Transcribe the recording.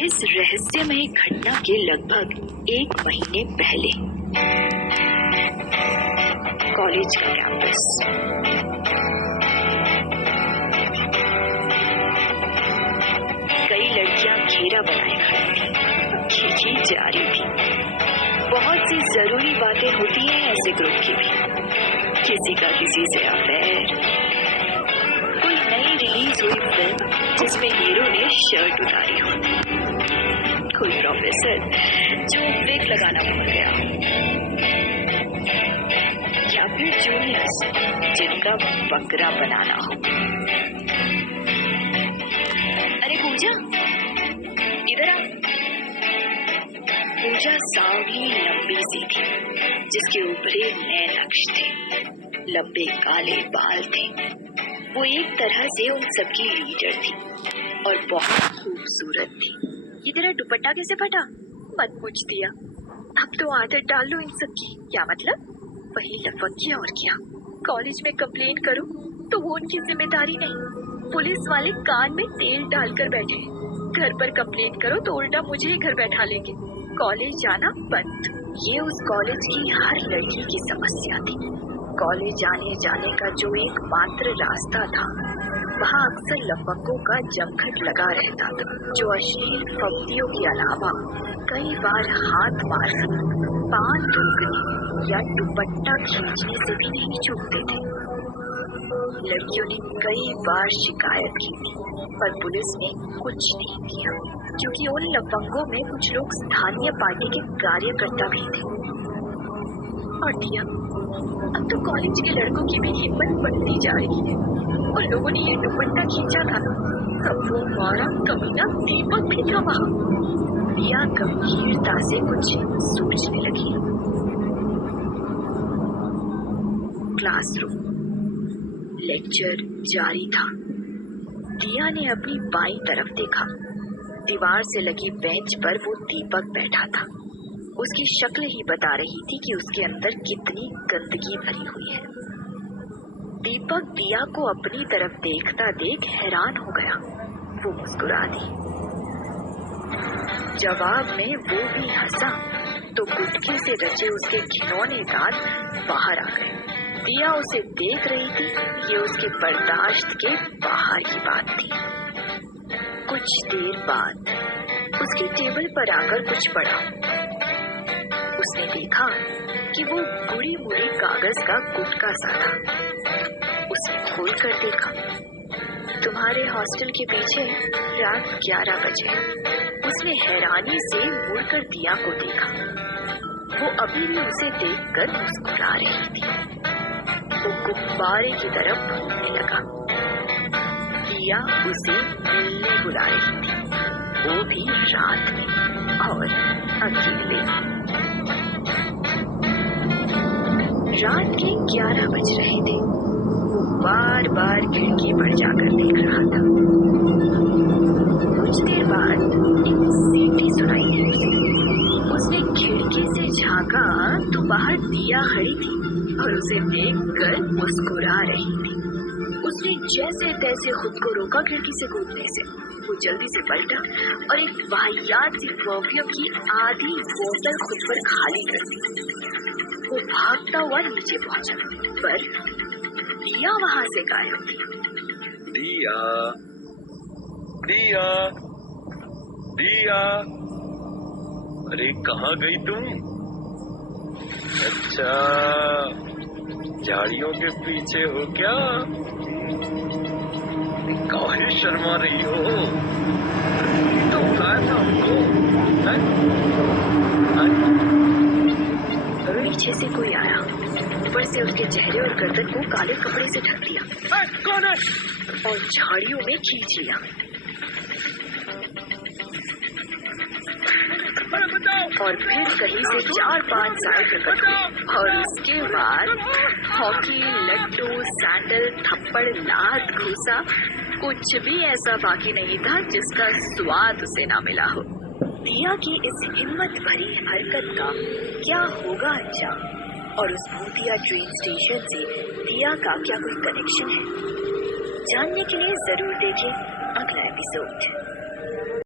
इस रहस्यमय घटना के लगभग 1 महीने पहले कॉलेज का कैंपस। कई लड़कियां घेरा बनाए खड़ी थी, खींची जा रही थी। बहुत सी जरूरी बातें होती हैं ऐसे ग्रुप की भी। किसी का किसी से अफेयर, कोई नई रिलीज हुई फिल्म जिसमें हीरो ने शर्ट उतारी हो, कोई प्रोफेसर जो विग लगाना भूल गया, या फिर जूनियर्स जिनका बकरा बनाना हो। अरे पूजा, इधर आ। पूजा सांवली लंबी सी थी, जिसके ऊपरी नए नक्श थे, लंबे काले बाल थे। वो एक तरह से उन सबकी लीडर थी और बहुत खूबसूरत थी। ये तेरा दुपट्टा कैसे फटा? मत पूछ दिया। अब तो आदत डाल लो इन सबकी। क्या मतलब? वही लफंगियां और क्या। कॉलेज में कंप्लेंट करूं तो वो उनकी जिम्मेदारी नहीं। पुलिस वाले कान में तेल डालकर बैठे। घर पर कंप्लेंट करो तो उल्टा मुझे ही घर बैठा लेंगे। कॉलेज जाना बंद। ये उस कॉलेज की हर लड़की की समस्या थी। कॉलेज आने जाने का जो एकमात्र रास्ता था, वहाँ अक्सर लफंगों का जमघट लगा रहता था, जो अश्लील फब्तियों के अलावा कई बार हाथ मारने, पान थूकने या दुपट्टा खींचने से भी नहीं चूकते थे। लड़कियों ने कई बार शिकायत की थी, पर पुलिस ने कुछ नहीं किया, क्योंकि उन लफंगों में कुछ लोग स्थानीय पार्टी के कार्यकर्ता भी थे। और दिया, अब तो कॉलेज के लड़कों की भी हिम्मत बढ़ती जा रही है। और लोगों ने ये दुपट्टा खींचा था, तब वो हमारा कमीना दीपक भी था वहाँ। दिया गंभीरता से कुछ सोचने लगी। क्लासरूम लेक्चर जारी था। दिया ने अपनी बाईं तरफ देखा। दीवार से लगी बेंच पर वो दीपक बैठा था। उसकी शक्ल ही बता रही थी कि उसके अंदर कितनी गंदगी भरी हुई है। दीपक दिया को अपनी तरफ देखता देख हैरान हो गया। वो मुस्कुरा दी। जवाब में वो भी हंसा तो गुटके से रचे उसके घिनौने दांत बाहर आ गए। दिया उसे देख रही थी। ये उसके बर्दाश्त के बाहर की बात थी। कुछ देर बाद उसकी टेबल पर आकर कुछ पड़ा। उसने देखा कि वो गुड़ी मुड़ी कागज का गुटका सा था। उसने खोल कर देखा। तुम्हारे हॉस्टल के पीछे रात 11 बजे। उसने हैरानी से मुड़कर दिया को देखा। वो अभी भी उसे देखकर मुस्कुरा रही थी। वो गुब्बारे की तरफ घूमने लगा। दिया उसे मिलने बुला रही थी, वो भी रात में और अकेले। रात के 11 बज रहे थे। वो बार बार खिड़की पर जाकर देख रहा था। कुछ देर बाद एक सीटी सुनाई दी उसे। उसने खिड़की से झांका तो बाहर दिया खड़ी थी और उसे देखकर मुस्कुरा रही थी। उसने जैसे तैसे खुद को रोका खिड़की से कूदने से। वो जल्दी से पलटा और एक वाहियात सी परफ्यूम की आधी बोतल खुद पर खाली कर दी। वो भागता हुआ नीचे पहुंचा, पर दिया वहां से गायब थी। दिया, दिया, दिया, अरे कहाँ गई तुम? अच्छा, झाड़ियों के पीछे हो क्या? काहे शर्मा रही हो? तो बुलाया था हमको। पीछे से कोई आया। ऊपर से उसके चेहरे और गर्दन को काले कपड़े से ढक दिया। कौन है? और झाड़ियों में खींच लिया। और फिर कहीं से 4-5 साल प्रकट हुए। और उसके बाद हॉकी, लट्टू, सैंडल, थप्पड़, लात, घूसा, कुछ भी ऐसा बाकी नहीं था जिसका स्वाद उसे ना मिला हो। दिया की इस हिम्मत भरी हरकत का क्या होगा अंजाम? और उस भूतिया ट्रेन स्टेशन से दिया का क्या कोई कनेक्शन है? जानने के लिए जरूर देखें अगला एपिसोड।